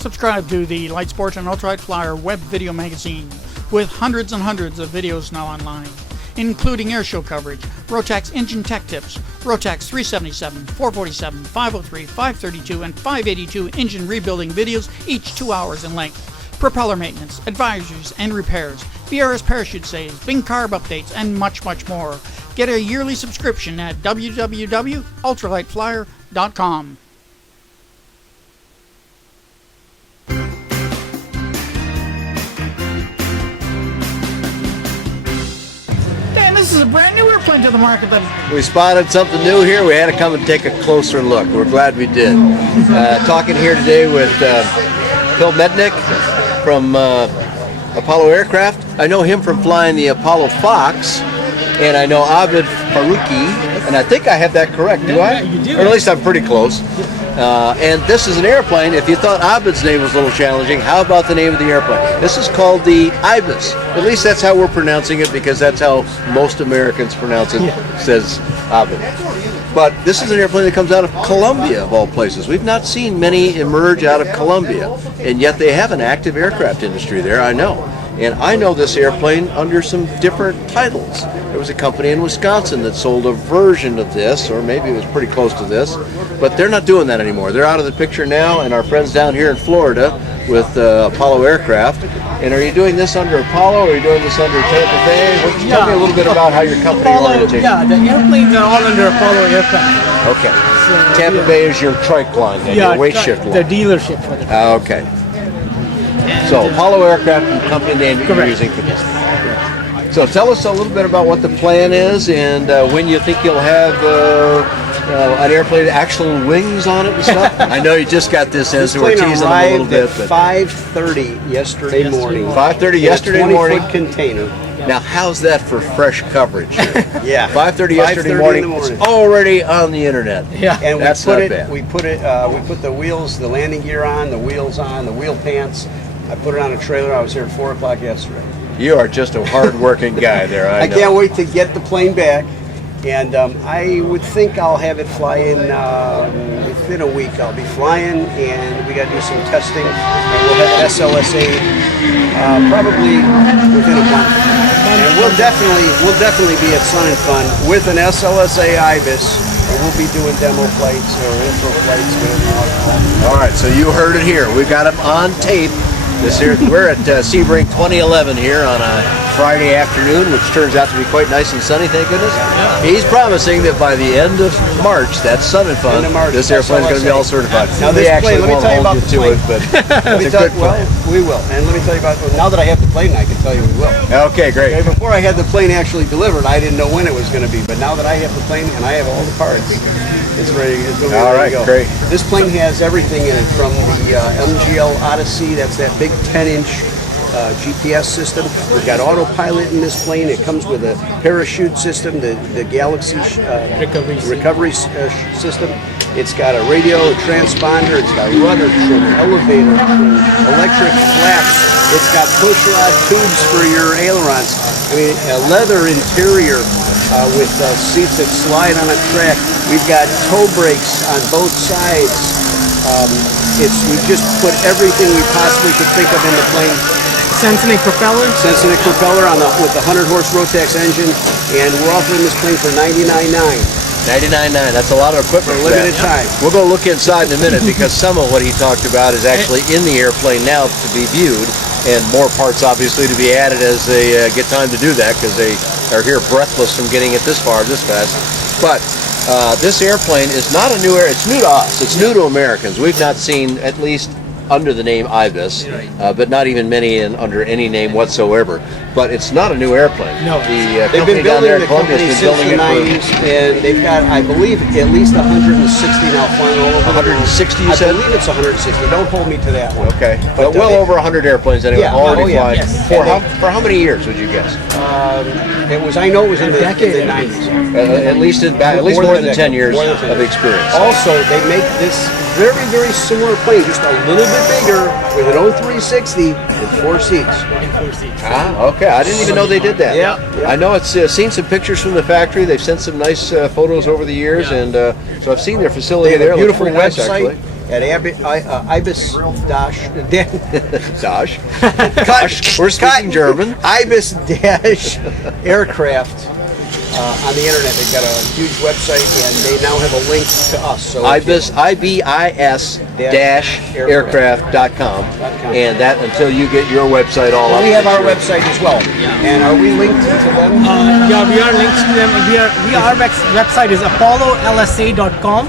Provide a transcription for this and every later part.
Subscribe to the Lightsport and Ultralight Flyer web video magazine with hundreds and hundreds of videos now online, including airshow coverage, Rotax engine tech tips, Rotax 377, 447, 503, 532, and 582 engine rebuilding videos, each 2 hours in length, propeller maintenance, advisories and repairs, BRS parachute saves, Bing carb updates, and much, much more. Get a yearly subscription at www.ultralightflyer.com. Dan, this is a brand new airplane to the market. We spotted something new here. We had to come and take a closer look. We're glad we did. Talking here today with Phil Mednick from Apollo Aircraft. I know him from flying the Apollo Fox, and I know Abid Faruqi, and I think I have that correct, do I? You do. Or at least I'm pretty close. And this is an airplane. If you thought Abid's name was a little challenging, how about the name of the airplane? This is called the IBIS. At least that's how we're pronouncing it, because that's how most Americans pronounce it, says Abid. But this is an airplane that comes out of Colombia, of all places. We've not seen many emerge out of Colombia, and yet they have an active aircraft industry there, I know. And I know this airplane under some different titles. There was a company in Wisconsin that sold a version of this, or maybe it was pretty close to this, but they're not doing that anymore. They're out of the picture now, and our friends down here in Florida with Apollo Aircraft. And are you doing this under Apollo, or are you doing this under Tampa Bay? Tell me a little bit about how your company organization. Yeah, the airplanes are all under Apollo Aircraft. Okay. Tampa Bay is your trike line, and your weight shift line. The dealership for the Okay. So Apollo Aircraft is the company name that you're using for this. So tell us a little bit about what the plan is, and when you think you'll have an airplane with actual wings on it and stuff. I know you just got this in, so we're teasing them a little bit. At 5:30 yesterday morning. 5:30 yesterday morning. 20-foot container. Now, how's that for fresh coverage? Yeah. 5:30 yesterday morning. It's already on the internet. Yeah. And that's not bad. We put the wheels, the landing gear on, the wheels on, the wheel pants. I put it on a trailer. I was here at 4 o'clock yesterday. You are just a hard-working guy there. I know. Can't wait to get the plane back, and I would think I'll have it flying within a week. I'll be flying, and we got to do some testing, and we'll have SLSA probably within a month. And we'll definitely be at Sun and Fun with an SLSA IBIS. And we'll be doing demo flights or intro flights, whatever you want to call them. All right, so you heard it here. We've got them on tape. We're at Sebring 2011 here on a Friday afternoon, which turns out to be quite nice and sunny, thank goodness. Yeah. He's promising that by the end of March, that's Sun and Fun, this airplane's going to be all certified. Now this plane, let me tell you about the plane. Well, we will. And let me tell you about, now that I have the plane, I can tell you we will. Okay, great. Okay, before I had the plane actually delivered, I didn't know when it was going to be. But now that I have the plane and I have all the parts, it's ready. It's going to be ready to go. Great. This plane has everything in it, from the MGL Odyssey, that's that big 10-inch GPS system. We've got autopilot in this plane. It comes with a parachute system, the Galaxy recovery system. It's got a radio, a transponder. It's got rudder trim, elevator trim, electric flaps. It's got push rod tubes for your ailerons. I mean, a leather interior with seats that slide on a track. We've got toe brakes on both sides. We've just put everything we possibly could think of in the plane. Sensitive propeller? Sensitive propeller with the 100-horse Rotax engine, and we're offering this plane for $99,900. $99,900. That's a lot of equipment. For limited time. We'll go look inside in a minute, because some of what he talked about is actually in the airplane now to be viewed, and more parts obviously to be added as they get time to do that, because they are here breathless from getting it this far, this fast. But this airplane is not a new air. It's new to us. It's new to Americans. We've not seen, at least under the name IBIS, but not even many under any name whatsoever. But it's not a new airplane. No. The they've company been down there building in Columbia has been building the company since the 90s, and they've got, I believe, at least 160 now flying all over. 160, you said? I believe it's 160. Don't hold me to that one. Okay. But well over 100 airplanes anyway, already flying. Yes. For how many years would you guess? I know it was in the 90s. At least more than 10 years of experience. Also, they make this very, very similar plane, just a little bit bigger, with an 0360 and 4 seats. Okay. I didn't even know they did that. Yeah. I know it's seen some pictures from the factory. They've sent some nice photos over the years, and so I've seen their facility there. Beautiful Nice, website. actually. at IBIS dash Gosh, we're speaking German. IBIS dash aircraft on the internet. They've got a huge website, and they now have a link to us. So IBIS-aircraft.com, and that until you get your website all up. We have our website as well. And are we linked to them? Yeah, we are linked to them. Our website is ApolloLSA.com,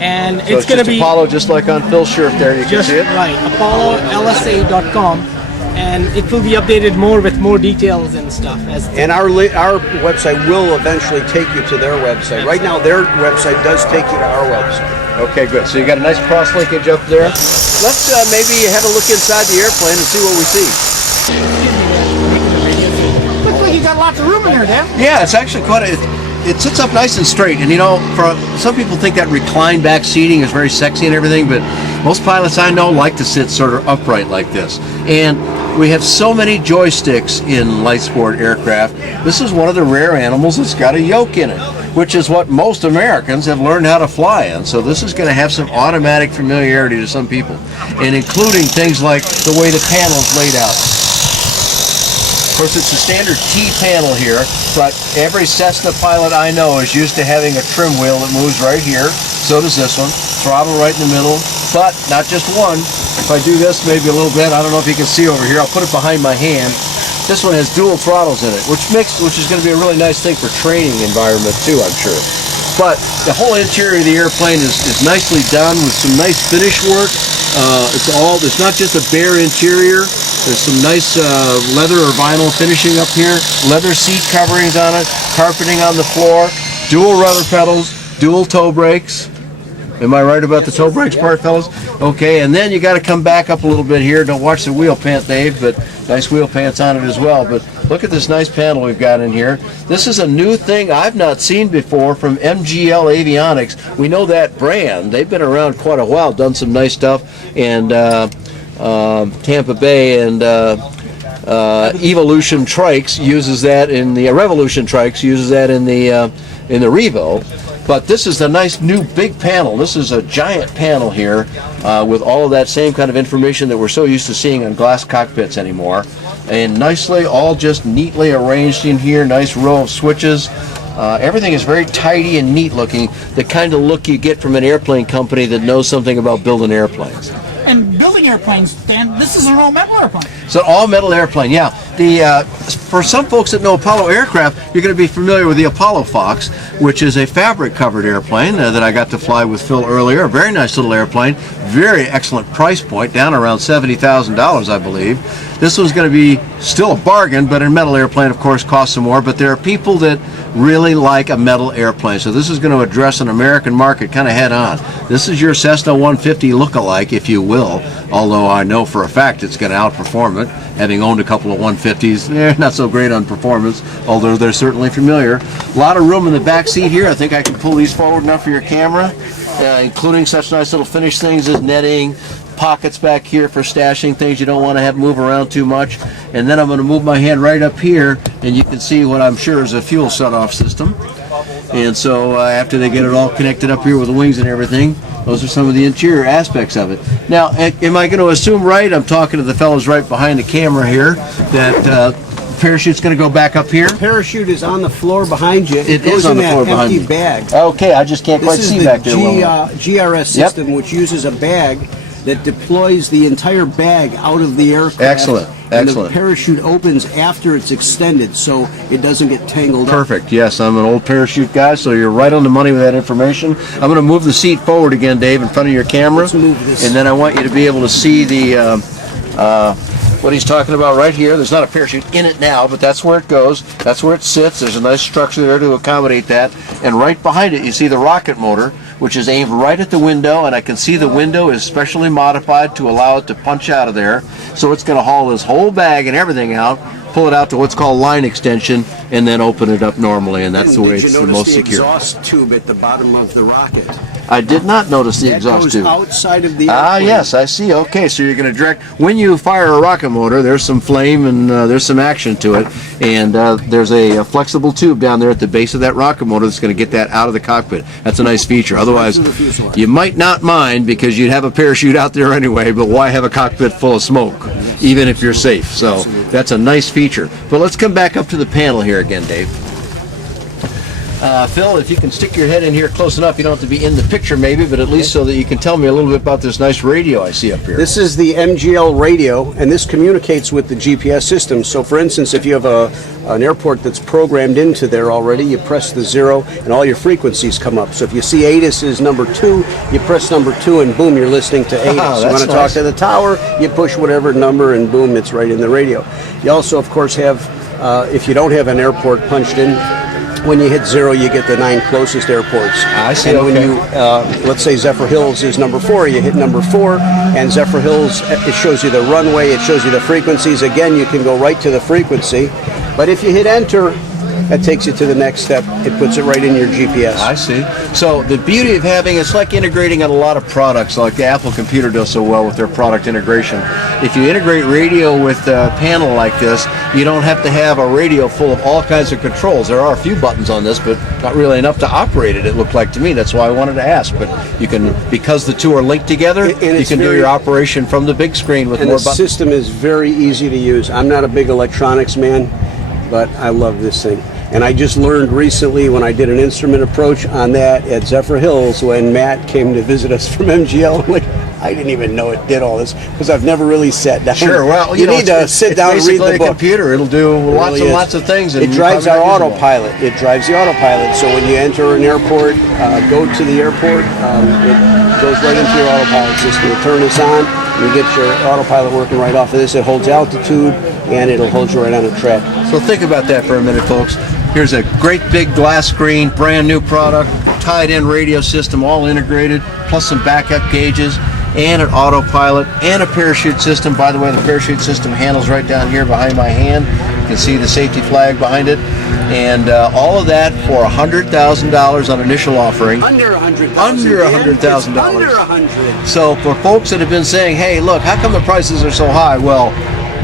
and So it's going to just be Apollo, just like on Phil's shirt there. You can just see it. right. ApolloLSA.com, and it will be updated more with more details and stuff. And our website will eventually take you to their website. Right now, their website does take you to our website. Okay, good. So you got a nice cross linkage up there. Let's maybe have a look inside the airplane and see what we see. Looks like you got lots of room in there, Dan. Yeah, it's actually quite it sits up nice and straight, and you know, for some people think that reclined back seating is very sexy and everything, but most pilots I know like to sit sort of upright like this. And we have so many joysticks in Lightsport aircraft. This is one of the rare animals that's got a yoke in it, which is what most Americans have learned how to fly in. So this is going to have some automatic familiarity to some people, and including things like the way the panel is laid out. Of course, it's a standard T panel here, but every Cessna pilot I know is used to having a trim wheel that moves right here. So does this one. Throttle right in the middle, but not just one. If I do this maybe a little bit, I don't know if you can see over here, I'll put it behind my hand. This one has dual throttles in it, which is going to be a really nice thing for training environment too, I'm sure. But the whole interior of the airplane is nicely done with some nice finish work. It's not just a bare interior. There's some nice leather or vinyl finishing up here, leather seat coverings on it, carpeting on the floor, dual rudder pedals, dual toe brakes. Am I right about the toe brakes part, fellas? Okay, and then you got to come back up a little bit here. Don't watch the wheel pant, Dave, but nice wheel pants on it as well. But look at this nice panel we've got in here. This is a new thing I've not seen before from MGL Avionics. We know that brand. They've been around quite a while, done some nice stuff, and Tampa Bay and Evolution Trikes uses that in the Revolution Trikes uses that in the Revo. But this is a nice new big panel. This is a giant panel here with all of that same kind of information that we're so used to seeing on glass cockpits anymore. And nicely, all just neatly arranged in here, nice row of switches. Everything is very tidy and neat looking, the kind of look you get from an airplane company that knows something about building airplanes. And building airplanes, Dan, this is an all-metal airplane. It's an all-metal airplane, yeah. For some folks that know Apollo aircraft, you're going to be familiar with the Apollo Fox, which is a fabric-covered airplane that I got to fly with Phil earlier. A very nice little airplane, very excellent price point, down around $70,000, I believe. This one's going to be still a bargain, but a metal airplane, of course, costs some more. But there are people that really like a metal airplane, so this is going to address an American market kind of head-on. This is your Cessna 150 look-alike, if you will, although I know for a fact it's going to outperform it, having owned a couple of 150s. They're not so great on performance, although they're certainly familiar. A lot of room in the back seat here. I think I can pull these forward enough for your camera, including such nice little finish things as netting, pockets back here for stashing things you don't want to have move around too much. And then I'm going to move my hand right up here, and you can see what I'm sure is a fuel set-off system. And so after they get it all connected up here with the wings and everything, those are some of the interior aspects of it. Now, am I going to assume right, I'm talking to the fellows right behind the camera here, that the parachute's going to go back up here? Parachute is on the floor behind you. It is on the floor behind me. Bag. Okay, I just can't quite see back there. This is the GRS system, which uses a bag that deploys the entire bag out of the aircraft. Excellent, excellent. And the parachute opens after it's extended, so it doesn't get tangled up. Perfect, yes, I'm an old parachute guy, so you're right on the money with that information. I'm going to move the seat forward again, Dave, in front of your camera. Let's move this. And then I want you to be able to see the what he's talking about right here. There's not a parachute in it now, but that's where it goes. That's where it sits. There's a nice structure there to accommodate that. And right behind it, you see the rocket motor, which is aimed right at the window, and I can see the window is specially modified to allow it to punch out of there. So it's going to haul this whole bag and everything out, pull it out to what's called line extension, and then open it up normally, and that's the way it's the most secure. Did you notice the exhaust tube at the bottom of the rocket? I did not notice the That exhaust goes tube. outside of the Ah, airplane. yes, I see. Okay, so you're going to direct, when you fire a rocket motor, there's some flame and there's some action to it, and there's a flexible tube down there at the base of that rocket motor that's going to get that out of the cockpit. That's a nice feature. Otherwise, through the fuselage. you might not mind because you'd have a parachute out there anyway, but why have a cockpit full of smoke, even if you're safe? So that's a nice feature. But let's come back up to the panel here again, Dave. Phil, if you can stick your head in here close enough, you don't have to be in the picture maybe, but at least so that you can tell me a little bit about this nice radio I see up here. This is the MGL radio, and this communicates with the GPS system. So, for instance, if you have an airport that's programmed into there already, you press the 0, and all your frequencies come up. So if you see ATIS is number 2, you press number 2, and boom, you're listening to ATIS. Oh, you want to talk nice. to the tower, you push whatever number, and boom, it's right in the radio. You also, of course, have, if you don't have an airport punched in, when you hit 0, you get the 9 closest airports. I see, And when okay. you, let's say Zephyr Hills is number 4, you hit number 4, and Zephyr Hills, it shows you the runway, it shows you the frequencies. Again, you can go right to the frequency, but if you hit enter, that takes you to the next step. It puts it right in your GPS. I see. So the beauty of having, it's like integrating on a lot of products, like the Apple computer does so well with their product integration. If you integrate radio with a panel like this, you don't have to have a radio full of all kinds of controls. There are a few buttons on this, but not really enough to operate it, it looked like to me. That's why I wanted to ask. But you can, because the two are linked together, And you it's can do very- your operation from the big screen with And more the buttons. system is very easy to use. I'm not a big electronics man, but I love this thing. And I just learned recently when I did an instrument approach on that at Zephyr Hills when Matt came to visit us from MGL. I'm like, I didn't even know it did all this because I've never really sat down. Sure, well, you know, need to sit down and read basically the a book. computer. It'll do lots really and is. lots of things. And It you drives probably our not use them all. autopilot. It drives the autopilot. So when you enter an airport, go to the airport, it goes right into your autopilot system. You turn this on, you get your autopilot working right off of this. It holds altitude, and it'll hold you right on a track. So think about that for a minute, folks. Here's a great big glass screen, brand new product, tied in radio system, all integrated, plus some backup gauges, and an autopilot, and a parachute system. By the way, the parachute system handles right down here behind my hand. You can see the safety flag behind it. And all of that for $100,000 on initial offering. Under $100,000. Under $100,000. Under 100. So for folks that have been saying, hey, look, how come the prices are so high? Well,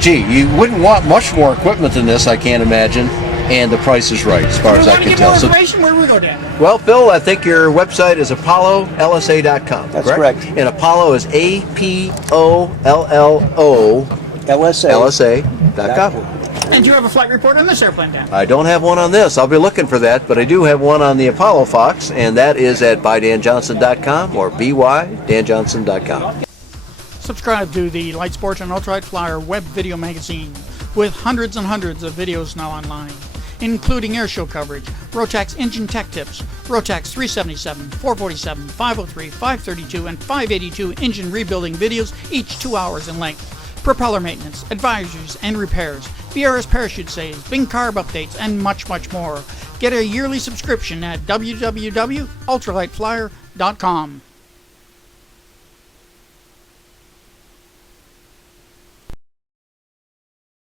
gee, you wouldn't want much more equipment than this, I can't imagine. And the price is right, as far as I can tell. So, Where do we go, Dan? well, Phil, I think your website is ApolloLSA.com. That's correct. And Apollo is APOLLO LSA. LSA.com. And you have a flight report on this airplane, Dan? I don't have one on this. I'll be looking for that, but I do have one on the Apollo Fox, and that is at bydanjohnson.com or bydanjohnson.com. Subscribe to the Lightsport and Ultralight Flyer web video magazine with hundreds and hundreds of videos now online, including airshow coverage, Rotax engine tech tips, Rotax 377, 447, 503, 532, and 582 engine rebuilding videos, each 2 hours in length, propeller maintenance, advisories and repairs, BRS parachute saves, Bing carb updates, and much, much more. Get a yearly subscription at www.ultralightflyer.com.